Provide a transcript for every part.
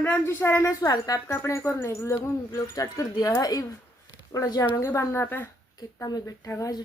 राम राम जी सारे में स्वागत है आपका अपने एक और नए ब्लॉग स्टार्ट कर दिया है। इब बड़ा जावांगे बनना पे खेता में बैठा हुआ आज।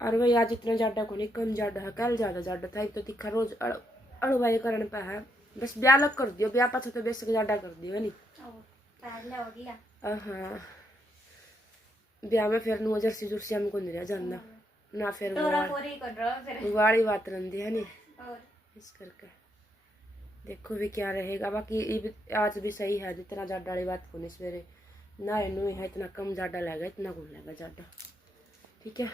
और भाई आज इतना ज़्यादा को नहीं कम ज़्यादा है, कल ज़्यादा था तो तीखा रोज अड़वाई करने पे है। बस ब्याह लग कर दियो, ब्याह पाछा तो बेस ज़्यादा कर दियो है नी। हाँ ब्याह में फिर नु जर्सी जुर्सी हमको नहीं रहा जानना ना, फिर वाली बात रही है नी इस करके देखो भी क्या रहेगा। बाकी आज भी सही है, जितना ज़्यादा वाली बात को नहीं सवेरे ना है इतना कम ज़्यादा लगेगा, इतना कौन लगेगा ज़्यादा। ठीक है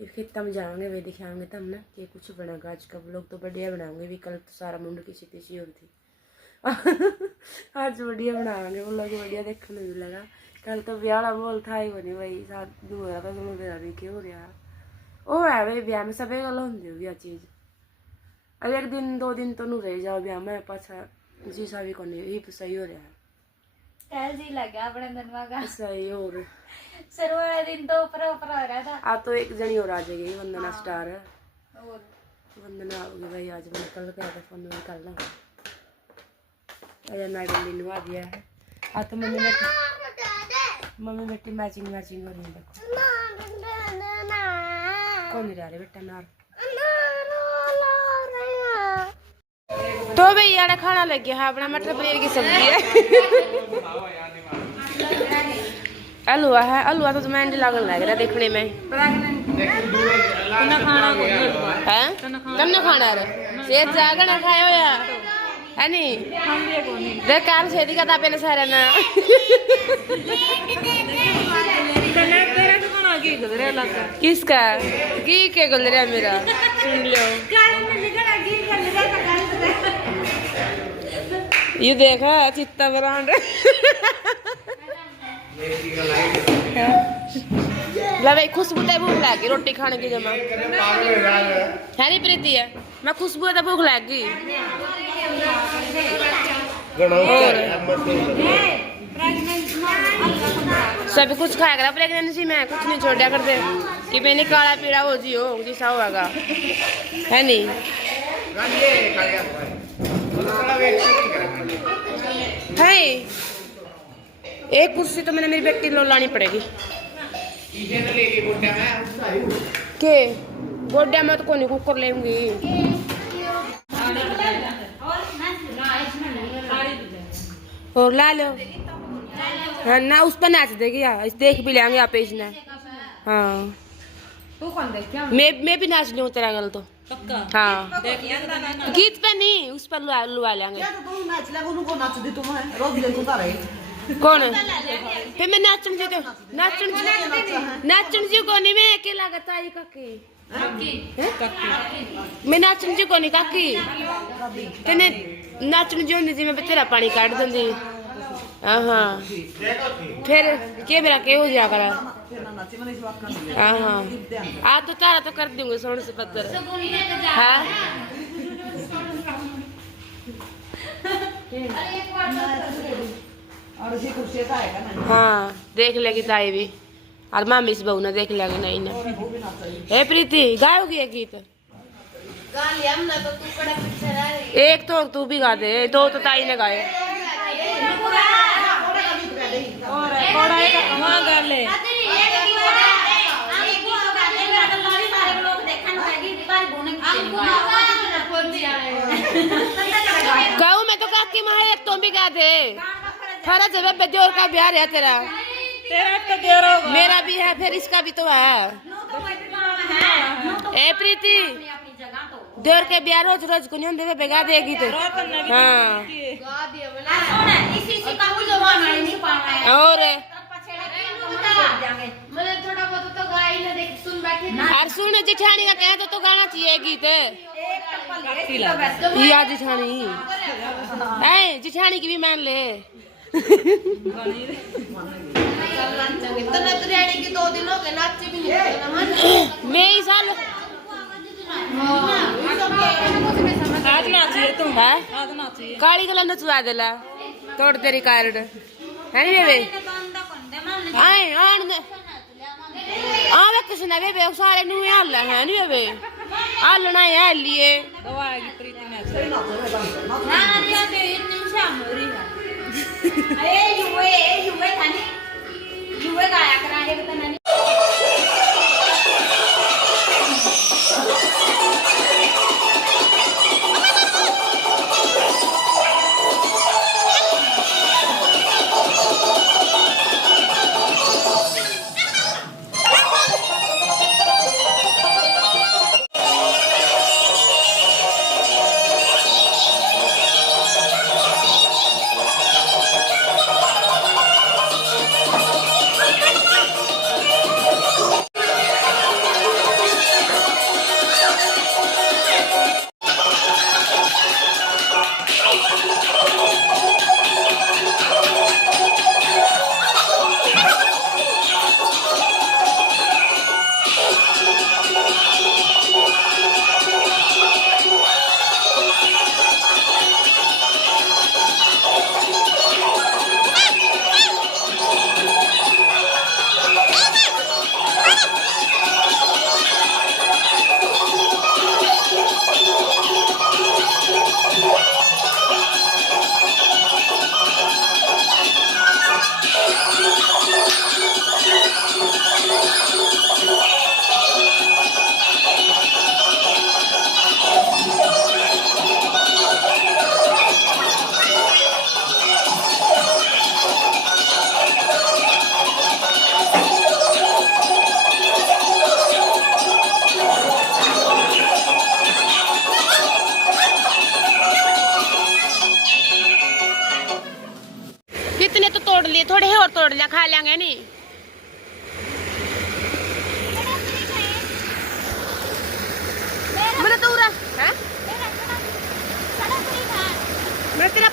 ये खेत में जाएंगे वे दिखाएंगे तब ना कि कुछ बनेगा। आज का ब्लॉग तो बढ़िया बनाएंगे भी, कल तो सारा मुंड किसी तीसी और थी आज बढ़िया बनाएंगे ब्लॉग, बढ़िया देखने भी लगा। कल तो ब्याह वाला माहौल था ही नहीं भाई, साथ दूर हो रहा वो है भाई ब्याह में सब गल होंगी होगी आ चीज़। अरे एक दिन दो दिन तो नू रह जाओ ब्याह में पाछा जी सा भी को नहीं सही हो रहा है। कल जी लगा अपने धनवा का सही और सर वाले दिन तो ऊपर हो रहा था। आ तो एक जनी और आ जाएगी वंदना स्टार है और वंदना आओगी भाई। आज मैंने कल गया था फोन में निकालना अरे मैडम ने नवा दिया है। आ तो मम्मी बेटी मैचिंग हो रही है। देखो कौन रहा है बेटा नार तो भैया खाना लग गया है अपना मटर पनीर की सब्जी है अलुआ है। अलुआ तो मेहंदी लागन लग रहा देखने में है। तन्ना खाना सेहत जाकर ना खाए हो या है नी देख कार छेदी का तापे न सारा ना किसका की के गल रहा मेरा सुन लो ये देखा चित्ता ब्रांड भाई खुशबू तो भूख लगी रोटी खाने की जमा है नहीं प्रीति है मैं खुशबू तो भूख लगी सब कुछ खाया करा प्रेगनेंसी में कुछ नहीं छोड़ा कर दे कि मैंने काला पीड़ा हो जी हो जैसा होगा है नहीं। है एक कुर्सी तो मैंने मेरी बेटी लो लानी पड़ेगी के गोड्या में तो कोनी कुकर लेंगी और ला लो हाँ ना उस पर नाच देगी यार देख भी लेंगे आप इसने। हाँ मैं भी नाच लूँ तेरा गल तो हाँ गीत पे नहीं उस पर लुआ लेंगे कौन फिर मैं नाचन जी तो नाचन जी को नहीं मैं अकेला गताई काकी मैं नाचन जी को नहीं काकी तेने नाचन जी होंदी जी मैं तेरा पानी काट दूंगी। हाँ फिर के मेरा के हो जाया करा। हाँ आ तो तारा तो कर दूंगे सोने से पत्थर। हाँ हाँ देख लेगी ताई भी और मामी इस बहू ने देख लेगी नहीं ना। हे प्रीति गाओगी ये गीत एक तो तू भी गा दे दो तो ताई ने गाए गाँव में तो काकी माँ एक तुम भी गा दे फरा जब बेदोर का ब्याह है तेरा तो देर होगा मेरा भी है फिर इसका भी तो है। ए प्रीति देर के ब्याह रोज रोज को नहीं होते बेगा देगी तो हाँ और सुन जिठानी का कहे तो गाना चाहिए गीत या जिठानी है जिठानी की भी मान ले मैं इस साल आज नाचिए तुम है काली कलर नचवा देला तोड़ तेरी कार्ड है नहीं बे आए आन आवे किसी ने बे सारे न्यू हाल है नहीं बे हालना है लिए दवा की प्रीति ने ना ना दे इतनी शाम हो रही है अरे युवे थानी युवे गाया करा रे बता नानी कितने तो तोड़ लिए, थोड़े और तोड़ लिया, खा लेंगे नहीं। मेरा तो उरा है, मेरा तेरा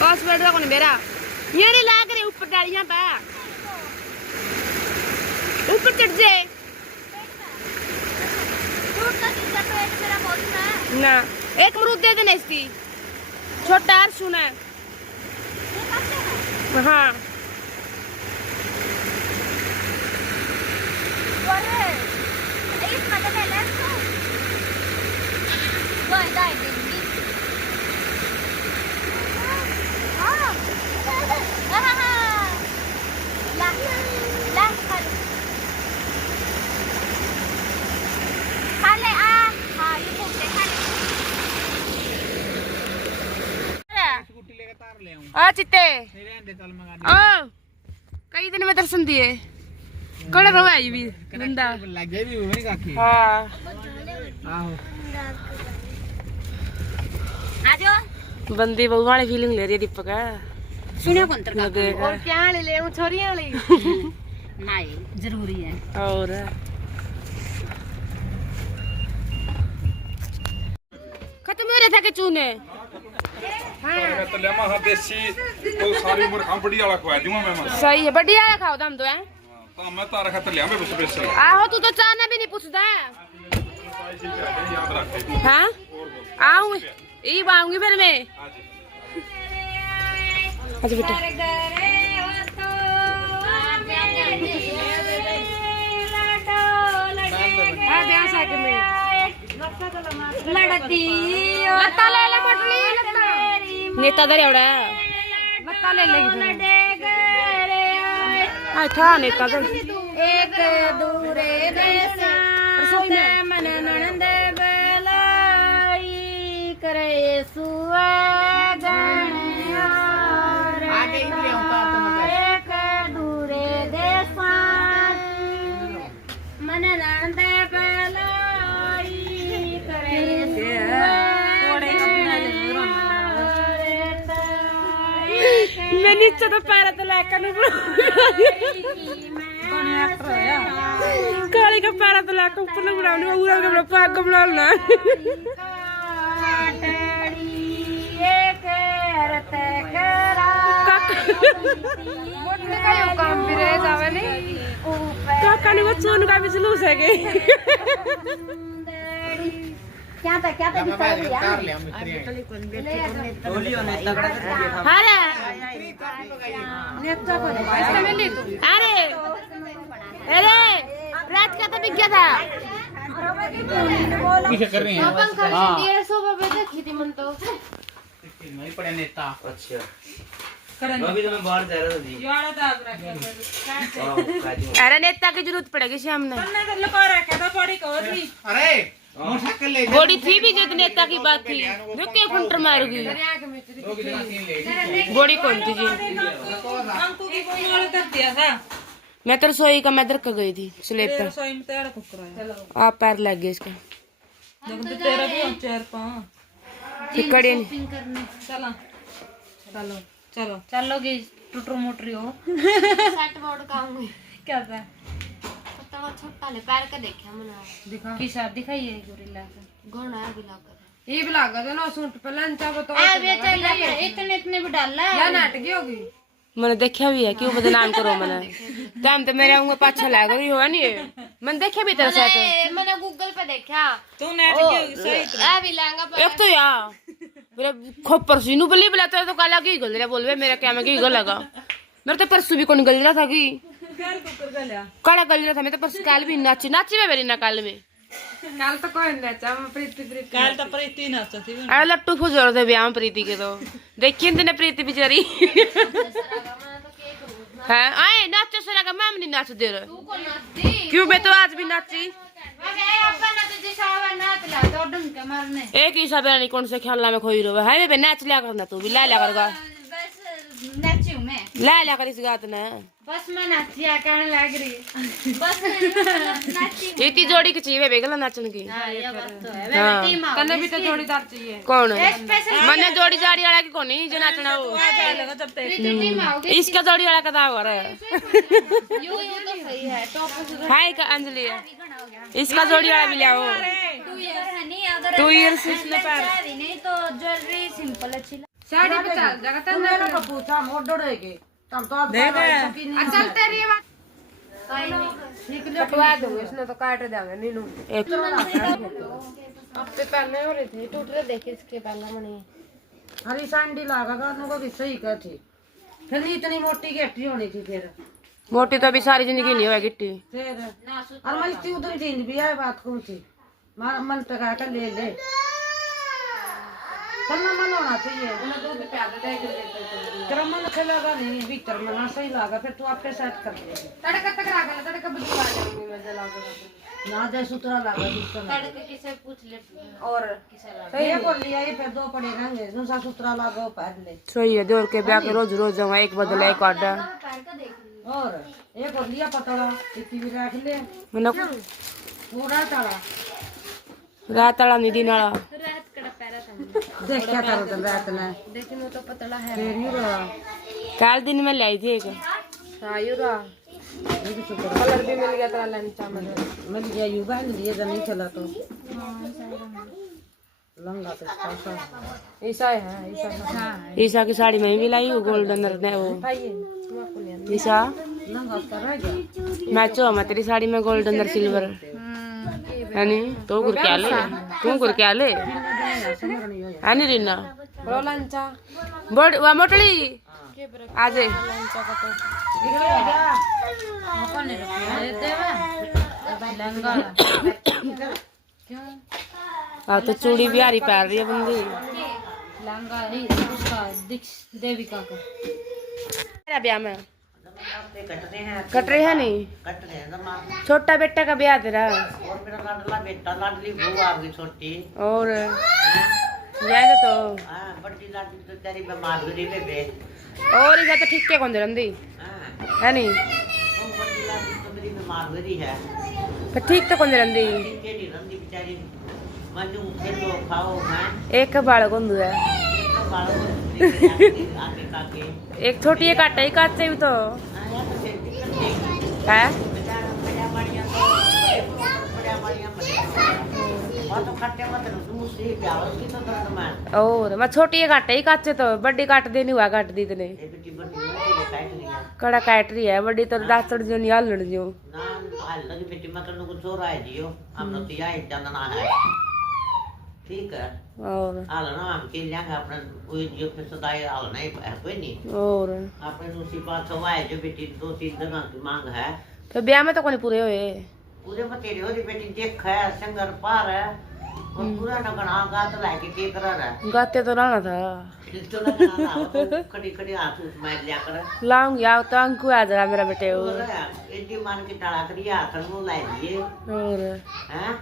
पासवर्ड रखो ना मेरा, ये नहीं लाग रहे ऊपर डालियां पा, ऊपर चढ़ जाए ना। एक अमरूद दे देना इसकी, छोटा और सुना है। हाँ चित्ते कई दिन में दर्शन दिए कड़ा रवाई भी बंदा लगे भी हुए काकी। हां आहो आजो बंदी बहु वाली फीलिंग ले रही है दीपक। सुनियो कौन तरका और क्या ले हूं छोरियां वाली नहीं जरूरी है। और खत्म हो रहा था के चूने। मैं तो लेमा हां देसी तो सारी उम्र खां बढ़िया वाला खवा दूंगा मैं। सही है बढ़िया वाला खाओ दम तो है। तो मैं तारा खातर ले आवे स्पेशल। आहो तू तो चाना भी नहीं पूछदा। याद रख। हां आऊं ई आऊंगी फिर मैं। अच्छा बेटा आ ध्यान से के मैं लड़ती लत्ता ले ले मटली लत्ता नेता दर एवढा लत्ता ले ले आ था नेता दर एक दूरे देश में मन ननंद बलाई करे सुआ आगे एक दूरे देश मन ननंद बलाई करे मैं नीचे तो पैर तो लेकर नहीं काली का पैर तो लेकर ऊपर नहीं बनाने पूरा का पाग बनाना काका ने वो सोनू का भी जुलूस है के क्या था अरे अरे रात का तो बिक गया था। क्या कर रही हैं? 150 रुपए देखी थी मन तो पड़े नेता अच्छा करन अभी तो मैं बाहर जा रहा था जी यार दाब रखे अरे नेता की जरूरत पड़ेगी शाम ने। पन्ना तो लगा रखा था बड़ी को थी अरे मोटरसाइकिल ले बॉडी थी भी जो नेता की बात थी जो के फंटर मारूगी बॉडी कौन थी जी। अंकु की कोई वाला कर दिया था मैं तो रसोई का मैं धरक गई थी स्लेब पर। रसोई में तेरा कुकरा है आप पैर लग गए इसका। देख तेरा भी चार पांच कड़े चलो चलो चलो चलोगी टुटरू मोटरी हो सेट बोर्ड का हूँ क्या था पता छोटा ले पैर का देखा मैंने दिखा की शादी दिखाई है गोरिल्ला का गोना है बिला कर ये ब्लाग है ना सूट पे लंचा तो आ वे चल इतने इतने भी डाल या नाटकी होगी। मैंने देखा भी है क्यों बदनाम करो मैंने टाइम तो मेरे आऊंगा पाछा लग रही हो नहीं मैंने देखा भी तेरे साथ मैंने गूगल पे देखा तू नेट की सही आ भी लहंगा एक तो यार मेरे खूब परसों नू बली बुलाता तो काला की गल रहा बोल मेरा क्या मैं की गल लगा मेरे तो परसों भी कौन गल रहा था कि कर कुकर गल्या काला गल रहा था मैं तो परसों काल भी नाची नाची में मेरी ना काल में काल तो कोई नाचा मैं प्रीति काल तो प्रीति नाचा थी अरे लट्टू फुजोर थे ब्याह में प्रीति के तो देखिए इतने प्रीति बेचारी है आए नाचो सरा का मैं नहीं नाच दे रहा क्यों मैं तो आज भी नाची एक ही सब नहीं कौन से ख्याल में खोई रो है मैं नाच लिया करना तू भी ला लिया करगा नाची हूं मैं ला लिया कर इस गात ने बस मैं नाचिया कहने लग रही बस नाची इतनी जोड़ी की चाहिए बेगला नाचने की। हां ये बात तो है हाँ। मैं टीम तने भी तो जोड़ीदार चाहिए कौन स्पेशल मैंने जोड़ी जाड़ी वाला की कौन जो नाचना वो आ जाएगा जब तक टीम आओगे इसका जोड़ी वाला का दाव है यू तो सही है टॉप से हाय का अंजलि है इसका जोड़ी वाला भी लाओ 2 इयर्स है नहीं अगर 2 इयर्स इसमें पैर नहीं तो ज्वेलरी सिंपल अच्छी साड़ी पे चल जाएगा तो मेरा को पूछा मोड़ डोड़ेगे तब तो देख चल तेरी बात कटवा दूंगा इसने तो काट देंगे नीनू एक हफ्ते पहले हो रही थी टूट रहे देखे इसके पहले मनी हरी सांडी लागा गानों को भी सही कर थी फिर नहीं इतनी मोटी गेटी होनी थी फिर मोटी तो अभी सारी जिंदगी नहीं होगी गिट्टी फिर और मैं इतनी उधर चेंज भी है बात कौन सी मन पे कहा कर ले ले चलना मन होना चाहिए तेरा मन खेलेगा नहीं भीतर मन सही लगा फिर तू आपके सेट कर लेगी तड़का तक लगा तड़का बुझवा जाएंगे मैं जला ना दे सुतरा लगा तड़के किसे पूछ ले और ये बोल लिया ये फिर दो पड़े रहेंगे नुसा सुतरा लगा पहन ले सही है जोर के ब्याह के रोज रोज जाऊंगा एक बदला एक आडा और एक और लिया पतला इतनी भी रख ले मैंने पूरा तला रात वाला निधि नाला रात कड़ा पैरा था देख क्या करो तुम रात में लेकिन वो तो पतला है फिर नहीं रहा कल दिन में लाई थी एक आयुरा कलर भी मिल गया था लंचा में मिल गया युवा ने लिए जब नहीं चला तो लंगा तो ईसा है ईसा की साड़ी में भी लाई हूँ गोल्डन ने वो ईसा लंगा उसका रह गया मैचो मैं तेरी साड़ी में गोल्डन और सिल्वर है नी तो गुर क्या ले तू गुर क्या ले है नी रीना लंचा बड़ वा मोटली आज तो चूड़ी बिहारी पहन रही है बंदी लहंगा नहीं उसका देविका का मेरा ब्याह में कट रहे हैं नहीं छोटा बेटा का ब्याह तेरा और मेरा लाडला बेटा लाडली बहू आपकी छोटी और जाएगा तो हां बड़ी लाडली तो तेरी बीमार हुई बेबे और इधर तो ठीक के कौन रंदी हां है नहीं वो बड़ी लाडली तो मेरी बीमार हुई है पर ठीक तो कौन रंदी केडी रंदी बेचारी मंजू खेलो खाओ हां एक बाल कौन है एक बाल आगे काके एक छोटी एक आटा ही काटते भी तो हां या तो फिर है बड़ा बढ़िया बड़ा बढ़िया तो खट्टे मत दूसरी प्यावर की तो दर्द में और मैं छोटी एक आटा ही काटे तो बड़ी काट देनी हुआ काट दी तने ये बेटी बड़ी मोटी काट रही है कड़ा काट रही है बड़ी तो दासड़ जो नहीं हाल जो ना हाल लगी बेटी मतलब को चोर आए जियो हम तो या जानना है ठीक है और हाल ना हम के लेंगे अपने कोई जो फिर सदाई हाल नहीं है कोई नहीं और अपने उसी बात सवाए जो बेटी 2-3 दिन की मांग है तो ब्याह में तो कोई पूरे हुए पूरे बतेरे हो रही बेटी देख है संगर पार है और पूरा ना बना गा तो लाके के करा रहा गाते तो लाना था। तो ना तो खड़ी खड़ी हाथ उठ मार लिया कर लाऊंगी आओ तो अंकु आ जाएगा मेरा बेटे। और एडी मान के टाला करी हाथ मुंह ला दिए और हैं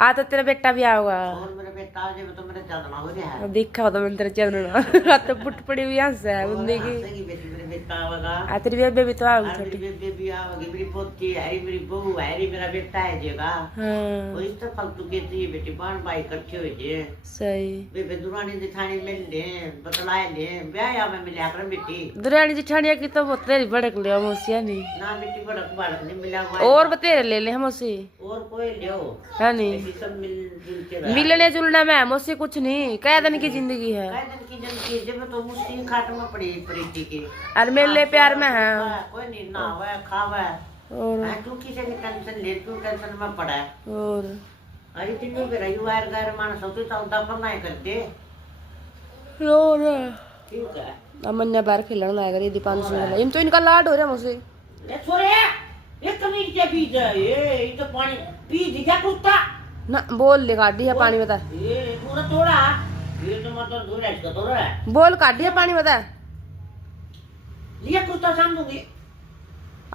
आ तो तेरा बेटा भी आओगा। और मेरा बेटा आज तो मेरे चलना हो रहा है। अब देखा तो मैं तेरे चलना रात पुट पड़ी हुई हंस है बंदे की। की बेटी मेरे बेटा आवेगा आ तेरी बेबे भी तो आओगी मेरी छोटी। बेबी भी आवेगी मेरी पोती है मेरी बहू है मेरा बेटा है जेगा हाँ वो इस तरह फालतू के थी बेटी बाण भाई इकट्ठे हुए जे सही। बेबे दुरानी दिखानी मिल दे बतलाए दे ब्याह में मिला कर बेटी दुरानी जिठानिया की तो बहुत तेरी भड़क लिया मौसिया नहीं। ना बेटी बड़क बड़क नहीं मिला और बतेरे ले ले हम उसे और कोई लियो है नहीं। ऐसी सब मिल जुल के रहा मिलने जुलने में मुझसे कुछ नहीं कई दिन की जिंदगी है। कई दिन की जिंदगी जब तो मुश्किल खाट में पड़ी प्रीति की और मेले प्यार में है। कोई नहीं ना हुआ खावा और तू किसी की टेंशन ले तू टेंशन में पड़ा है और अरे तीनों के रही वायर गायर मानस होती तो दफन नहीं करते और ठीक है अमन्या बाहर खेलने लाएगा ये दीपान सुन वाला इन तो इनका लाड हो रहा है मुझसे। ये छोरे ये कमीज क्या पी जाए ये तो पानी पी दिया कुत्ता ना बोल ले काटी है पानी बता। ये पूरा तोड़ा ये तो मतलब धो रहा इसका तोड़ा है बोल काटी है पानी बता। लिया कुत्ता शाम दूंगी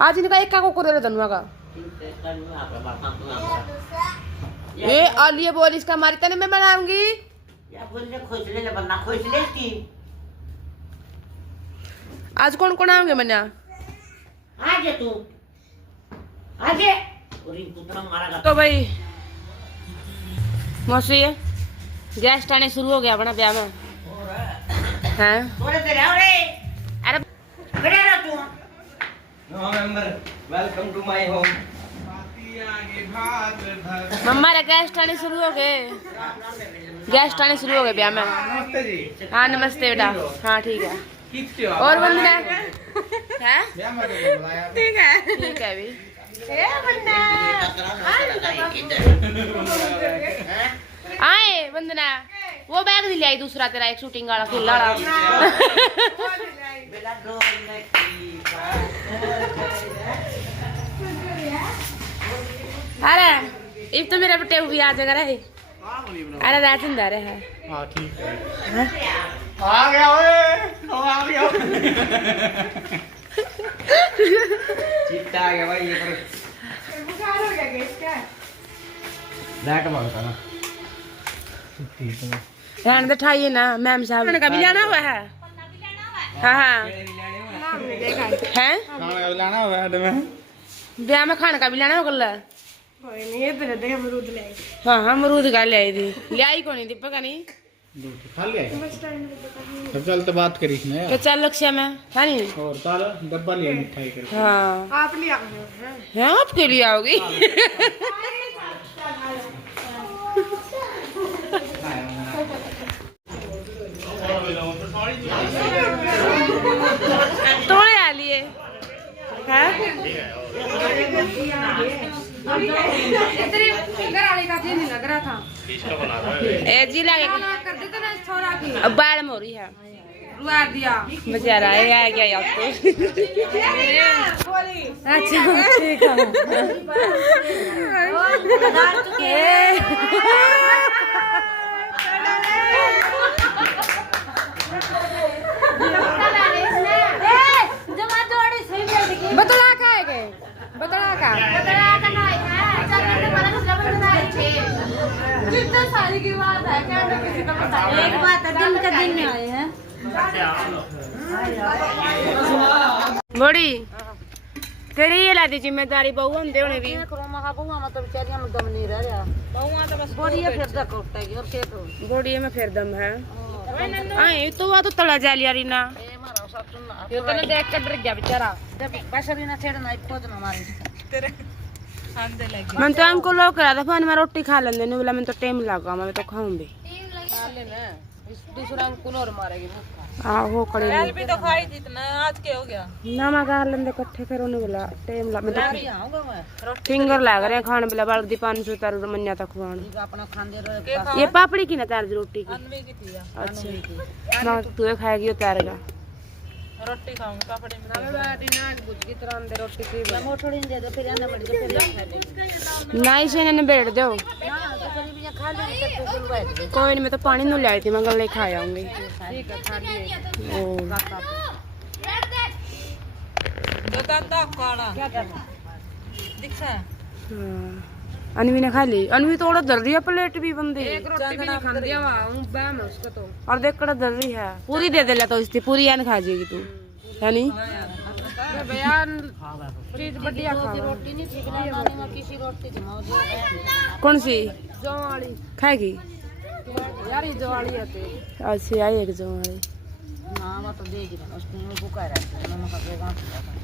आज इनका एक का को दे धनुआ का ठीक है कल मैं आपका बात सुनाऊंगा ये आलिए बोल इसका मारी तने मैं बनाऊंगी या बोल ले खोज ले बन्ना खोज ले की आज कौन कौन आओगे मन्या। आ जा तू आ जा और इन कुत्ता मारा तो भाई मौसी गैस टाने शुरू हो गया अपना ब्याह में हैं। थोड़े तेरे आओ रे अरे खड़े रह तू No member, welcome to my home. मम्मा रे गैस टाने शुरू हो गए। गैस टाने शुरू हो गए ब्याह में। नमस्ते जी। हाँ नमस्ते बेटा। हाँ ठीक है किसके हो? और बंदा है ब्याह में तो बुलाया। ठीक है अभी आए वंदना वो बैग भी ले आई दूसरा तेरा एक शूटिंग वाला खेल वाला। अरे इब तो मेरा बेटे भी आ जाएगा रे। अरे राजन दे रहे हैं। हाँ ठीक है। आ गया ओए, आ गया। चिट्टा आ गया भाई ये पर। बुखार हो गया गैस का। लाइट बंद करना। ठीक है। रहने दे ठाइए ना मैम साहब का भी लाना हुआ है। हाँ हाँ हैं खाना लाना हुआ है तुम्हें। ब्याह में खाने का भी लाना होगा। हाँ हाँ अमरूद का ले आई थी। ले आई कौन नहीं दीपक नहीं खा लिया तब चल तो बात करी इसने तो चल लक्ष्य में है नहीं। और चल डब्बा लिया मिठाई कर। हाँ आप ले आओ हैं आपके लिए आओगी। तोड़े आ लिए हैं घर वाले का नहीं लग रहा था ए जी लगे कर देते ना छोरा की अब बाढ़ में हो रही है रुआ दिया बेचारा आ गया याद तो। अच्छा ठीक है। बतला का है के बतला का सारी की बात है क्या किसी को पता नहीं। एक बात है दिन का दिन में आए हैं बड़ी तेरी ये लादी जिम्मेदारी बहू होंदे होने भी। कोरोना का बहुआ मतलब बेचारियां में दम नहीं रह रहा बहुआ तो बस बड़ी है फिर तक उठेगी और खेत हो बॉडी में फिर दम है। आई तो वो तो तला जा लिया रीना ए मारा सब सुनना ये तो ने देख कर डर गया बेचारा। जब पैसा भी ना छेड़ना इतना तो हमारे मैं तो हमको लोग करा था फोन में रोटी खा लेने ने बोला मैं तो टाइम लगा मैं तो खाऊंगी। दूसरा अंकुल और मारेगी आहो खड़े यार भी तो खाई थी इतना आज के हो गया ना मैं खा लेंदे इकट्ठे फिर उन्हें बोला टाइम लगा मैं तो आऊंगा मैं फिंगर लग रहे हैं खाने बोला बाल दीपान से तार मन्या तक खुआन अपना खाने रहे ये पापड़ी की ना तार रोटी की। अनवी की थी अच्छा ना तू खाएगी उतारेगा रोटी खाऊंगी पापड़ी में रोटी की मैं थोड़ी दे दो फिर आना मर फिर खा लेंगे ना इसे ने बैठ दो ना तो फिर भी खा लेंगे तब तो बैठ गए कोई नहीं, मैं तो पानी नु लाई थी, मैं गल खा आऊंगी। ठीक है खा लिए ओ दो दादा काड़ा क्या करना दिखा हाँ। अनवी ने खा ली, अनवी तो दर रही है प्लेट भी बंदी, एक रोटी भी नहीं खाती है बैम है उसका तो। और देख कर दर रही है, पूरी दे दे ला तो इसकी पूरी यान खा जाएगी तू, है नहीं? बयान चीज बढ़िया खा रोटी नहीं ठीक नहीं खाने में किसी रोटी जमाओ जो है कौन सी जो वाली खाएगी? यार ये जो वाली है तो अच्छी आई एक जो वाली। हाँ मैं तो देगी उसको भूखा रहता है मैंने कहा